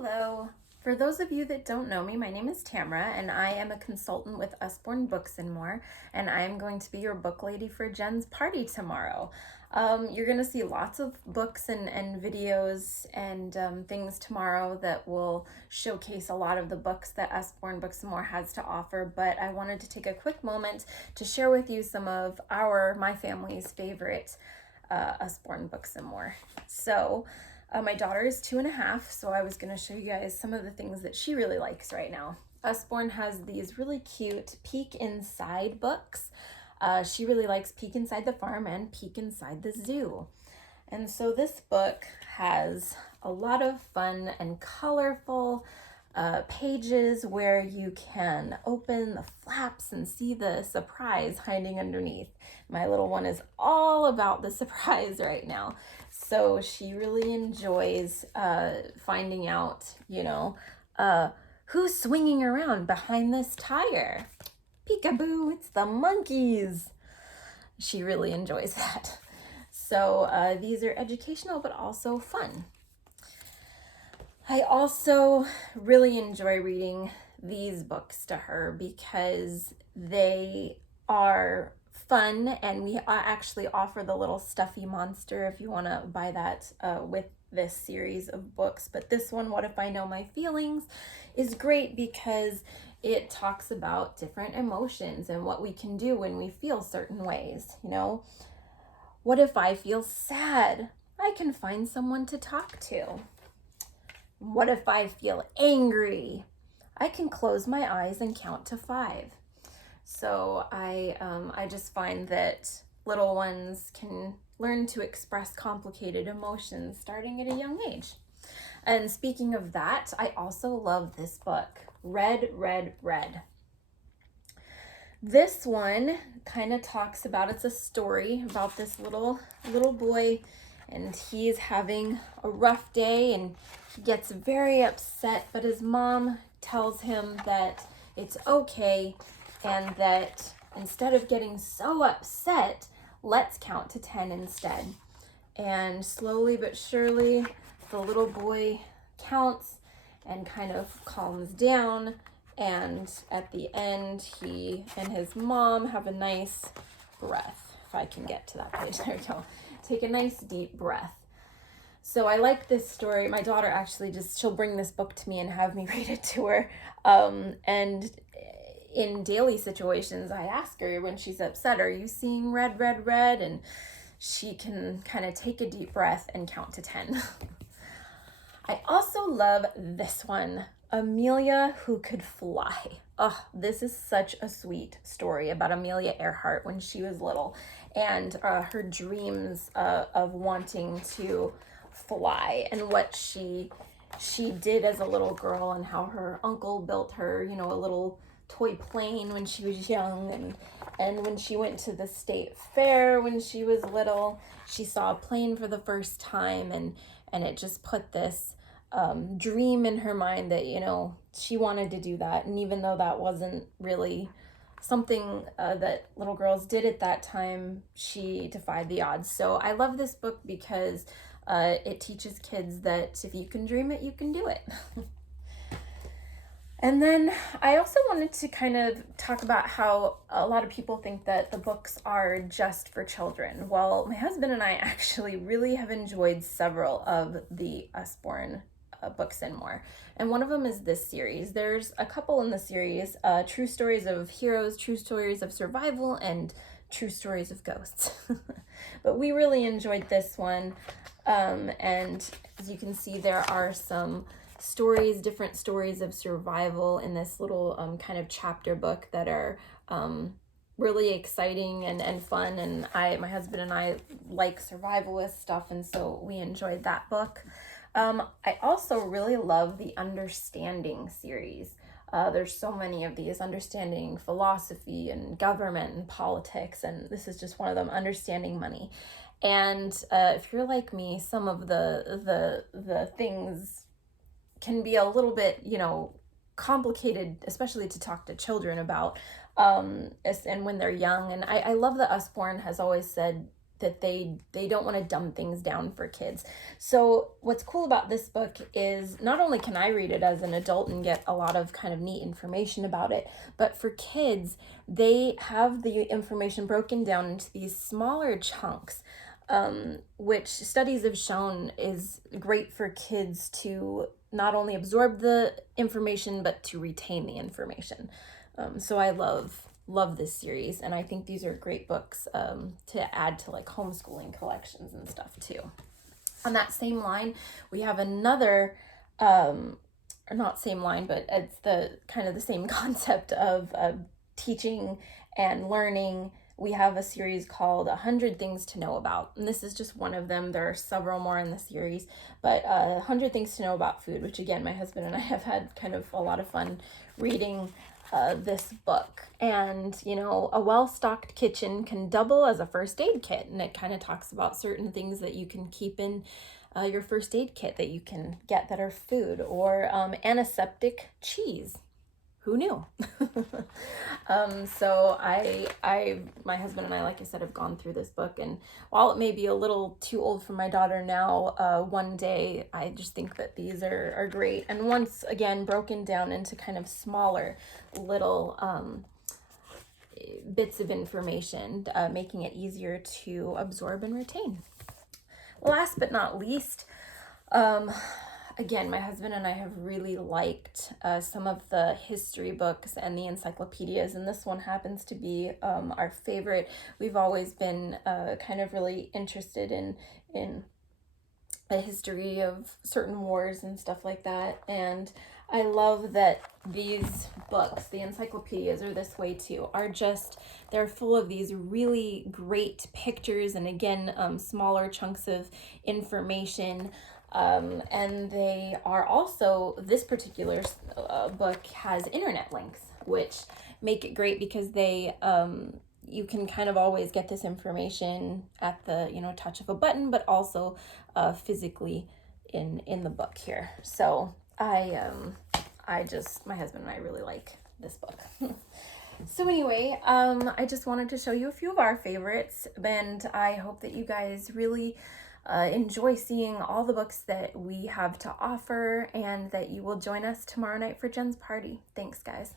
Hello. For those of you that don't know me, my name is Tamara, and I am a consultant with Usborne Books More, and I am going to be your book lady for Jen's party tomorrow. You're going to see lots of books and videos and things tomorrow that will showcase a lot of the books that Usborne Books More has to offer, but I wanted to take a quick moment to share with you some of my family's favorite Usborne Books More. My daughter is 2.5, so I was going to show you guys some of the things that she really likes right now. Usborne has these really cute Peek Inside books. She really likes Peek Inside the Farm and Peek Inside the Zoo. And so this book has a lot of fun and colorful pages where you can open the flaps and see the surprise hiding underneath. My little one is all about the surprise right now. So she really enjoys finding out, who's swinging around behind this tire. Peekaboo, it's the monkeys. She really enjoys that. So these are educational but also fun. I also really enjoy reading these books to her because they are fun, and we actually offer the little stuffy monster if you want to buy that with this series of books. But this one, What If I Know My Feelings, is great because it talks about different emotions and what we can do when we feel certain ways. What if I feel sad? I can find someone to talk to. What if I feel angry? I can close my eyes and count to 5. So I just find that little ones can learn to express complicated emotions starting at a young age. And speaking of that, I also love this book, Red, Red, Red. This one kind of talks about, it's a story about this little boy, and he's having a rough day and he gets very upset, but his mom tells him that it's okay and that instead of getting so upset, let's count to 10 instead. And slowly but surely, the little boy counts and kind of calms down, and at the end, he and his mom have a nice breath. If I can get to that page, there we go. Take a nice deep breath. So I like this story. My daughter actually she'll bring this book to me and have me read it to her. And in daily situations, I ask her when she's upset, are you seeing red, red, red? And she can kind of take a deep breath and count to 10. I also love this one, Amelia Who Could Fly. Oh, this is such a sweet story about Amelia Earhart when she was little, and her dreams of wanting to fly, and what she did as a little girl, and how her uncle built her, a little toy plane when she was young, and when she went to the state fair when she was little, she saw a plane for the first time, and it just put this dream in her mind that she wanted to do that. And even though that wasn't really something that little girls did at that time, she defied the odds. So I love this book because it teaches kids that if you can dream it, you can do it. And then I also wanted to kind of talk about how a lot of people think that the books are just for children. Well, my husband and I actually really have enjoyed several of the Usborne Books More. And one of them is this series. There's a couple in the series, True Stories of Heroes, True Stories of Survival, and True Stories of Ghosts. But we really enjoyed this one. And as you can see, there are some different stories of survival in this little kind of chapter book that are really exciting and fun. And my husband and I like survivalist stuff, and so we enjoyed that book. I also really love the Understanding series. There's so many of these, understanding philosophy and government and politics, and this is just one of them, Understanding Money. And if you're like me, some of the things can be a little bit, complicated, especially to talk to children about, and when they're young. And I love that Usborne has always said, that they don't want to dumb things down for kids. So what's cool about this book is not only can I read it as an adult and get a lot of kind of neat information about it, but for kids, they have the information broken down into these smaller chunks, which studies have shown is great for kids to not only absorb the information, but to retain the information. So I love this series, and I think these are great books to add to like homeschooling collections and stuff too. On that same line, we have another, or not same line, but it's the kind of the same concept of teaching and learning. We have a series called 100 Things to Know About, and this is just one of them. There are several more in the series, but 100 Things to Know About Food, which again, my husband and I have had kind of a lot of fun reading this book. And you know, a well-stocked kitchen can double as a first aid kit, and it kind of talks about certain things that you can keep in your first aid kit that you can get that are food, or antiseptic cheese. Who knew? So my husband and I, like I said, have gone through this book, and while it may be a little too old for my daughter now, one day I just think that these are great. And once again, broken down into kind of smaller little bits of information, making it easier to absorb and retain. Last but not least, again, my husband and I have really liked some of the history books and the encyclopedias, and this one happens to be our favorite. We've always been kind of really interested in the history of certain wars and stuff like that, and I love that these books, the encyclopedias, are this way too. They're full of these really great pictures, and again, smaller chunks of information. And they are also, this particular book has internet links, which make it great because they you can kind of always get this information at the touch of a button, but also physically in the book here. So my husband and I really like this book. So anyway, I just wanted to show you a few of our favorites, and I hope that you guys really enjoy seeing all the books that we have to offer, and that you will join us tomorrow night for Jen's party. Thanks, guys.